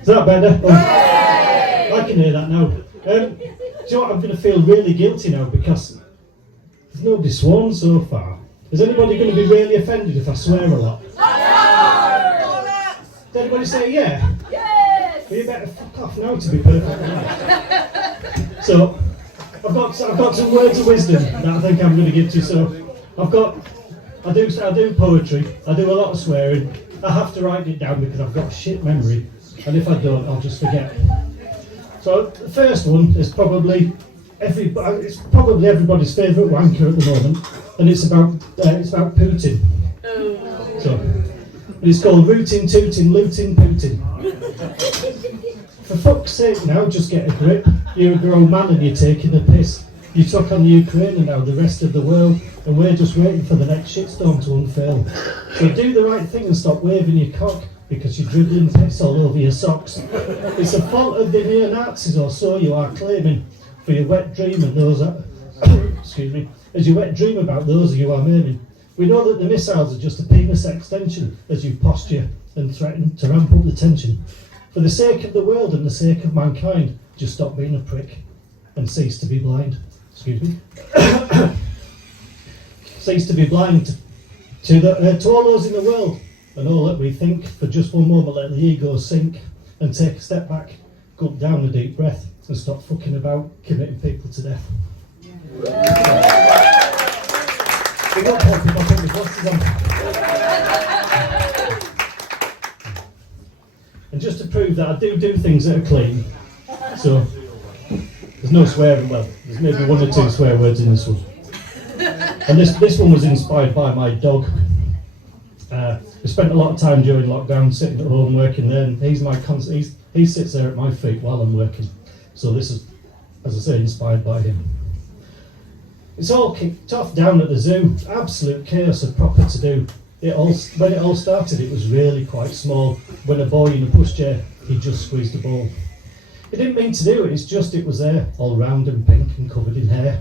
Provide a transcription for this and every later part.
Is that better? Oh, I can hear that now. Do you know what? I'm going to feel really guilty now because there's nobody sworn so far. Is anybody going to be really offended if I swear a lot? Did anybody say yeah? Yes! Well, you better fuck off now to be perfectly honest. So, I've got some words of wisdom that I think I'm going to give to you. So, I do poetry, I do a lot of swearing. I have to write it down because I've got a shit memory, and if I don't, I'll just forget. So, the first one is probably everybody's favourite wanker at the moment, and it's about Putin. So, it's called rootin', tootin', lootin', pootin'. For fuck's sake now, just get a grip. You're a grown man and you're taking the piss. You took on the Ukraine and now the rest of the world, and we're just waiting for the next shitstorm to unfurl. So do the right thing and stop waving your cock, because you're dribbling piss all over your socks. It's the fault of the neo-Nazis, or so you are claiming, for your wet dream and those excuse me, as you wet dream about those you are maiming. We know that the missiles are just a penis extension as you posture and threaten to ramp up the tension. For the sake of the world and the sake of mankind, just stop being a prick and cease to be blind. Excuse me. Cease to be blind to all those in the world and all that we think. For just one moment, let the ego sink and take a step back, gulp down a deep breath, and stop fucking about committing people to death. We won't talk about putting the glasses on. And just to prove that I do things that are clean, so there's no swearing. Well, there's maybe one or two swear words in this one. And this one was inspired by my dog. We spent a lot of time during lockdown sitting at home working there, and he's my constant. He sits there at my feet while I'm working. So this is, as I say, inspired by him. It's all kicked off down at the zoo. Absolute chaos of proper to do. When it all started, it was really quite small. When a boy in a pushchair, he just squeezed a ball. He didn't mean to do it, it was there, all round and pink and covered in hair.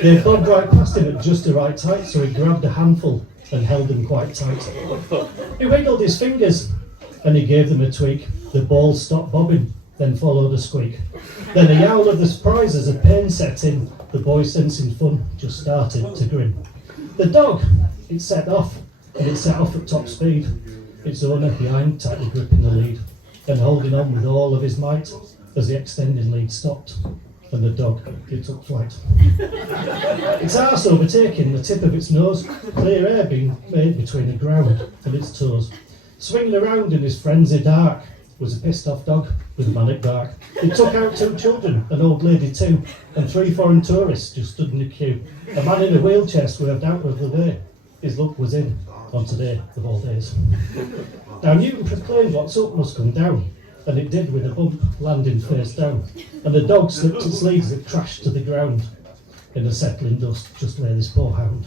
They bobbed right past him at just the right height, so he grabbed a handful and held them quite tight. He wiggled his fingers and he gave them a tweak. The ball stopped bobbing, then followed a squeak. Then a yowl of the surprise as a pain set in. The boy, sensing fun, just started to grin. The dog, it set off, and it set off at top speed. Its owner behind, tightly gripping the lead, and holding on with all of his might as the extended lead stopped, and the dog, it took flight. Its arse overtaking the tip of its nose, clear air being made between the ground and its toes. Swinging around in his frenzied arc was a pissed off dog with a manic bark. It took out 2 children, an old lady too, and 3 foreign tourists just stood in the queue. A man in a wheelchair swerved out of the way. His luck was in on today of all days. Now Newton proclaimed what's up must come down, and it did with a bump, landing face down. And the dog slipped its legs that crashed to the ground. In the settling dust just lay this poor hound.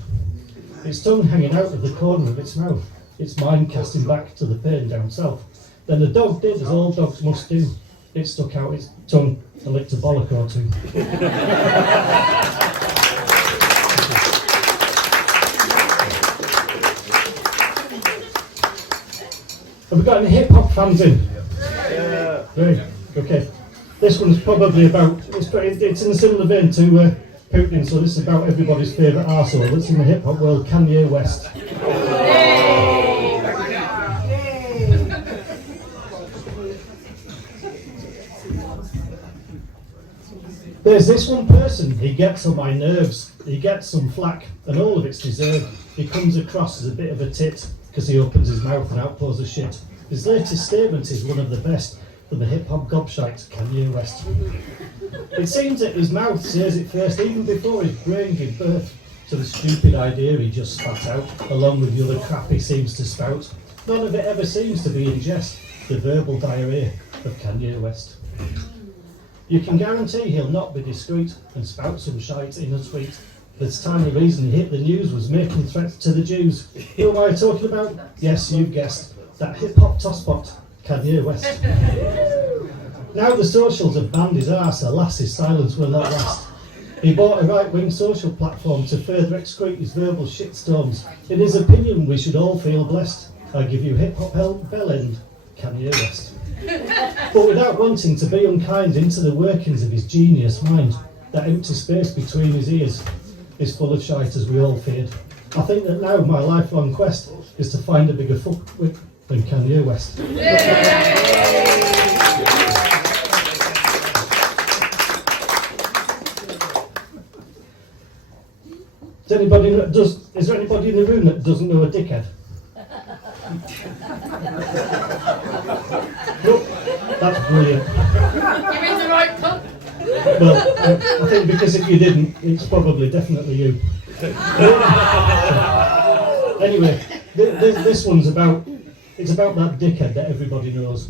Its tongue hanging out of the corner of its mouth, its mind casting back to the pain down south. Then the dog did as all dogs must do. It stuck out its tongue and licked a bollock or two. Have we got any hip-hop fans in? Yeah. Great. Okay. This one's probably about, it's in a similar vein to Putin, so this is about everybody's favourite arsehole that's in the hip-hop world, Kanye West. There's this one person, he gets on my nerves, he gets some flack, and all of it's deserved. He comes across as a bit of a tit, because he opens his mouth and outpours a shit. His latest statement is one of the best, from the hip-hop gobshite Kanye West. It seems that his mouth says it first, even before his brain gave birth to the stupid idea he just spat out, along with the other crap he seems to spout. None of it ever seems to be in jest, the verbal diarrhea of Kanye West. You can guarantee he'll not be discreet and spout some shite in a tweet. This time the reason he hit the news was making threats to the Jews. Who am I talking about? Yes, you've guessed. That hip-hop tosspot, Kanye West. Now the socials have banned his arse, alas his silence will not last. He bought a right-wing social platform to further excrete his verbal shitstorms. In his opinion, we should all feel blessed. I give you hip-hop bell end, Kanye West. But without wanting to be unkind into the workings of his genius mind, that empty space between his ears is full of shite, as we all feared. I think that now my lifelong quest is to find a bigger fuckwit than Kanye West. Is there anybody in the room that doesn't know a dickhead? Look, that's brilliant. You're in the right pub. Well, I think because if you didn't, it's probably definitely you. Anyway, this one's about that dickhead that everybody knows.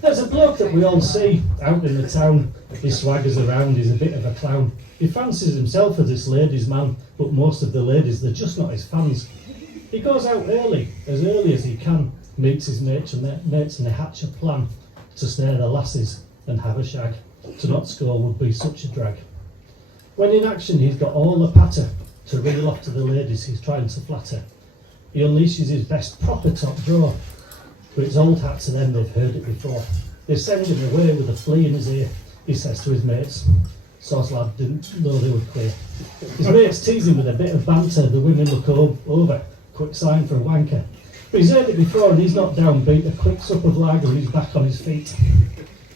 There's a bloke that we all see out in the town. He swaggers around, he's a bit of a clown. He fancies himself as this ladies' man, but most of the ladies, they're just not his fans. He goes out as early as he can, meets his mates and they hatch a plan to snare the lasses and have a shag. To not score would be such a drag. When in action he's got all the patter to reel off to the ladies he's trying to flatter. He unleashes his best proper top drawer, but it's old hat to them, they've heard it before. They send him away with a flea in his ear. He says to his mates, "Soz lad, didn't know they were clear." His mates tease him with a bit of banter, the women look over, quick sign for a wanker. But he's heard it before and he's not downbeat, a quick sup of lager and he's back on his feet.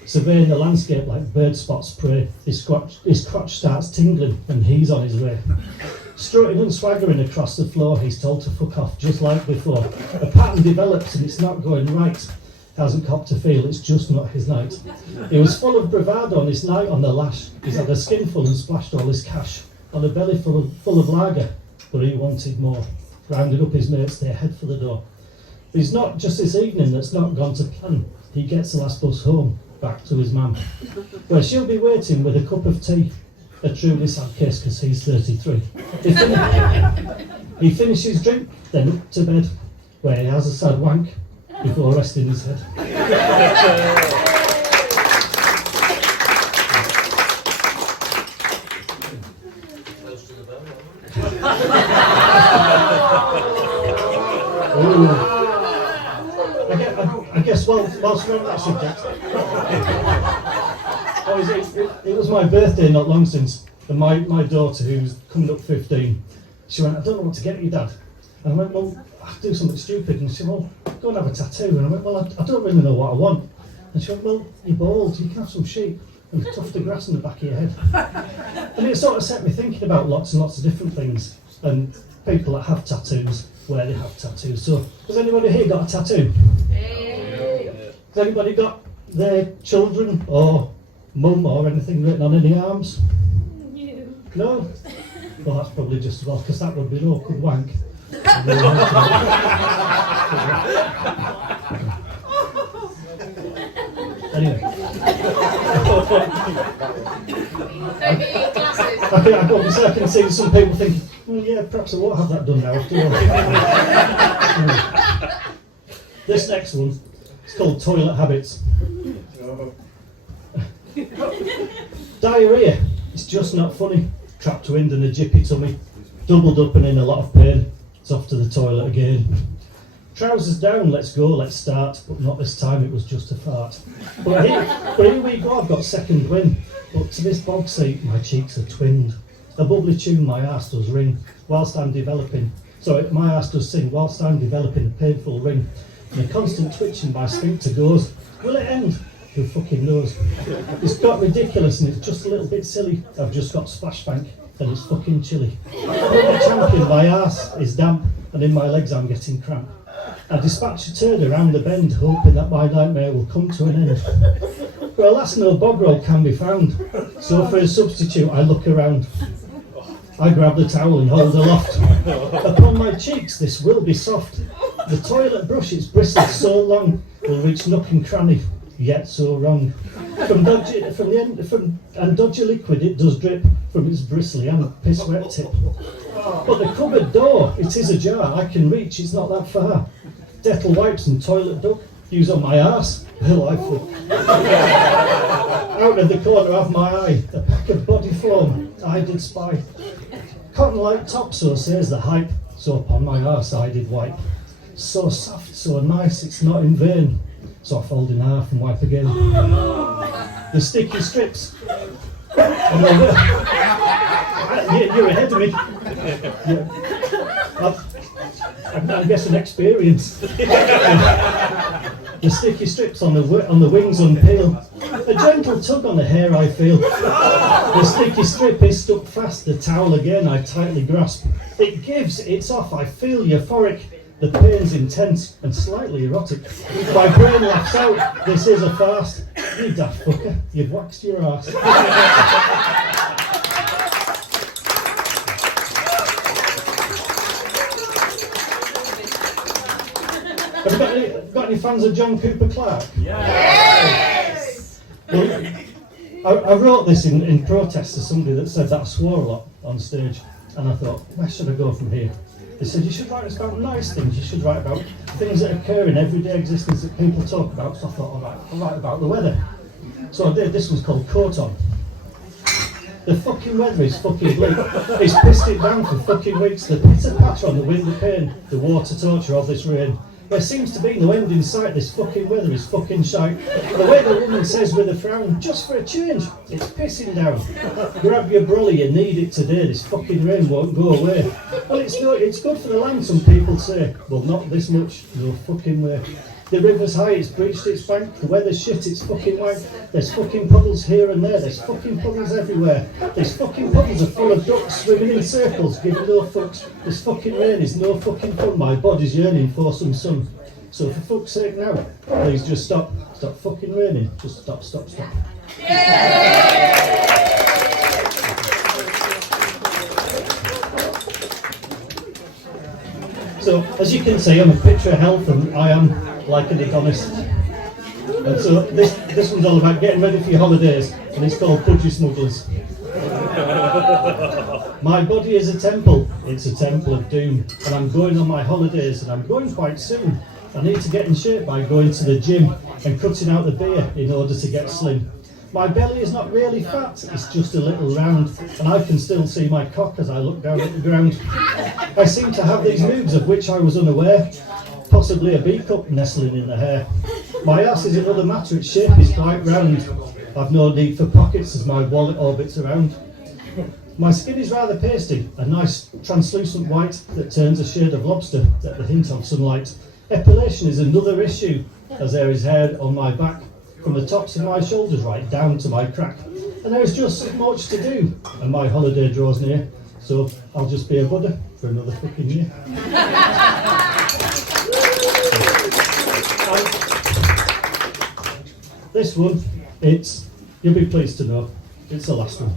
Surveying the landscape like bird spots prey, his crotch starts tingling and he's on his way. Strutting and swaggering across the floor, he's told to fuck off just like before. A pattern develops and it's not going right. Hasn't copped a feel, it's just not his night. He was full of bravado on his night on the lash. He's had a skinful and splashed all his cash on a belly full of lager, but he wanted more. Rounded up his mates, they head for the door. But he's not just this evening that's not gone to plan. He gets the last bus home, back to his mum, where she'll be waiting with a cup of tea. A truly sad case because he's 33. He finishes drink, then up to bed, where he has a sad wank before resting his head. I guess whilst we're on that subject, it was my birthday not long since, and my daughter, who's coming up 15, she went, "I don't know what to get you, Dad." And I went, "Well, I'll do something stupid." And she said, "Well, go and have a tattoo." And I went, "Well, I don't really know what I want." And she went, "Well, you're bald, you can have some sheep and a tuft of grass in the back of your head." And it sort of set me thinking about lots and lots of different things, and people that have tattoos, where they have tattoos. So, has anybody here got a tattoo? Has anybody got their children or mum or anything written on any arms? No? Well, that's probably just as well, because that would be an awkward wank. Anyway. I can see some people thinking, yeah, perhaps I won't have that done now. This next one, it's called Toilet Habits. Diarrhea, it's just not funny. Trapped wind and a jippy tummy. Doubled up and in a lot of pain. It's off to the toilet again. Trousers down, let's go, let's start. But not this time, it was just a fart. But here we go, I've got second wind. But to this bog seat, my cheeks are twinned. A bubbly tune my arse does ring, whilst I'm developing. Sorry, my arse does sing, whilst I'm developing a painful ring. And a constant twitching my sphincter goes. Will it end? Who fucking knows? It's got ridiculous and it's just a little bit silly. I've just got splashbank and it's fucking chilly. I'm the champion, my arse is damp and in my legs I'm getting cramp. I dispatch a turd around the bend, hoping that my nightmare will come to an end. But alas, no bog roll can be found. So for a substitute, I look around. I grab the towel and hold aloft. Upon my cheeks, this will be soft. The toilet brush, its bristles so long, will reach nook and cranny, yet so wrong. And dodgy liquid it does drip from its bristly and piss wet tip. But the cupboard door, it is ajar, I can reach, it's not that far. Dettol wipes and toilet duck, use on my arse, delightful. Out of the corner of my eye, a pack of body foam, I did spy. Cotton like top, so says the hype, so upon my arse I did wipe. So soft, so nice, it's not in vain. So I fold in half and wipe again. The sticky strips. And you're ahead of me. Yeah. I guess an experience. The sticky strips on the wings unpeel. A gentle tug on the hair I feel. The sticky strip is stuck fast. The towel again I tightly grasp. It gives, it's off, I feel euphoric. The pain's intense and slightly erotic. My brain laughs out, this is a farce. You daft fucker, you've waxed your arse. Have you got any fans of John Cooper-Clarke? Yes! Well, I wrote this in protest to somebody that said that I swore a lot on stage, and I thought, where should I go from here? They said, you should write about nice things, you should write about things that occur in everyday existence that people talk about. So I thought, alright, I'll write about the weather. So I did. This was called Coat On. The fucking weather is fucking bleak. It's pissed it down for fucking weeks. The pitter patter on the wind, the pain, the water torture of this rain. There seems to be no end in sight. This fucking weather is fucking shite. The way the woman says with a frown, just for a change, it's pissing down. Grab your brolly, you need it today. This fucking rain won't go away. Well, it's good for the land, some people say. Well, not this much. No fucking way. The river's high, it's breached its bank. The weather's shit, it's fucking wank. There's fucking puddles here and there. There's fucking puddles everywhere. These fucking puddles are full of ducks swimming in circles, giving no fucks. This fucking rain is no fucking fun. My body's yearning for some sun. So for fuck's sake now, please just stop. Stop fucking raining. Just stop. So, as you can see, I'm a picture of health and I am like an Adonis. And so this one's all about getting ready for your holidays, and it's called Budgie Smugglers. My body is a temple, it's a temple of doom, and I'm going on my holidays, and I'm going quite soon. I need to get in shape by going to the gym and cutting out the beer in order to get slim. My belly is not really fat, it's just a little round, and I can still see my cock as I look down at the ground. I seem to have these moves of which I was unaware, possibly a B-cup nestling in the hair. My ass is another matter, its shape is quite round. I've no need for pockets as my wallet orbits around. My skin is rather pasty, a nice translucent white that turns a shade of lobster at the hint of sunlight. Epilation is another issue, as there is hair on my back, from the tops of my shoulders right down to my crack. And there is just so much to do, and my holiday draws near, so I'll just be a Buddha for another fucking year. This one, you'll be pleased to know, it's the last one.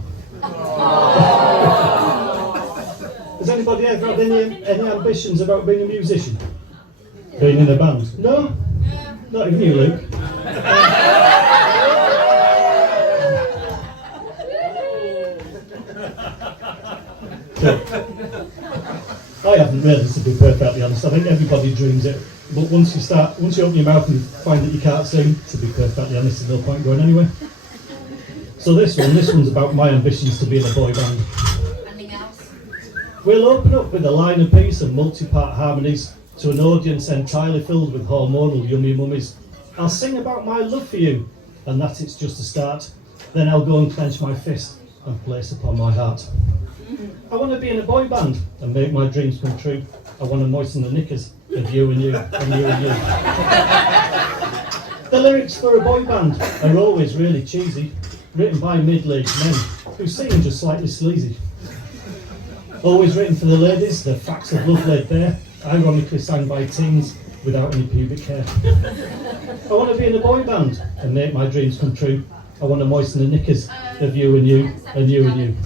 Has anybody ever had any ambitions about being a musician? Being in a band? No? Not even you, Luke? So, I haven't really, to be perfectly honest. I think everybody dreams it. But once you open your mouth and find that you can't sing, to be perfectly honest, there's no point going anywhere. So this one's about my ambitions to be in a boy band. Anything else? We'll open up with a line of peace and multi-part harmonies to an audience entirely filled with hormonal yummy mummies. I'll sing about my love for you, and that it's just a start. Then I'll go and clench my fist and place upon my heart. I want to be in a boy band and make my dreams come true. I want to moisten the knickers of you and you and you and you. The lyrics for a boy band are always really cheesy, written by middle-aged men who sing just slightly sleazy. Always written for the ladies, the facts of love laid bare, ironically sung by teens without any pubic hair. I want to be in a boy band and make my dreams come true. I want to moisten the knickers of you and you and you and you.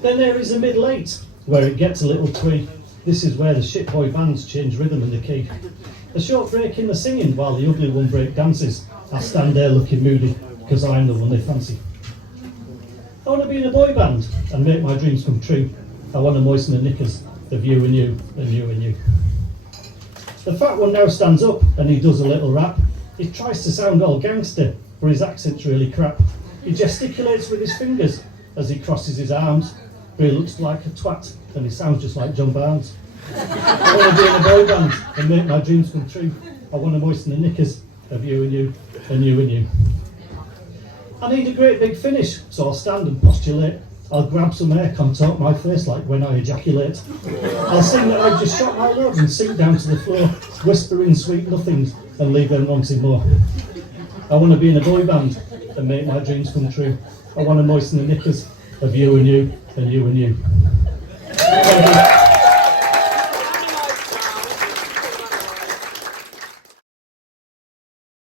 Then there is the middle eight, where it gets a little twee. This is where the shit boy bands change rhythm and the key. A short break in the singing while the ugly one break dances. I stand there looking moody, because I'm the one they fancy. I want to be in a boy band and make my dreams come true. I want to moisten the knickers of you and you and you and you. The fat one now stands up and he does a little rap. He tries to sound all gangster, but his accent's really crap. He gesticulates with his fingers as he crosses his arms, but he looks like a twat and he sounds just like John Barnes. I want to be in a boy band and make my dreams come true. I want to moisten the knickers of you and you and you and you. I need a great big finish, so I'll stand and postulate. I'll grab some air, contort my face like when I ejaculate. I'll sing that I've just shot my load and sink down to the floor, whispering sweet nothings and leave them wanting more. I want to be in a boy band and make my dreams come true. I want to moisten the knickers of you and you and you and you. Thank you.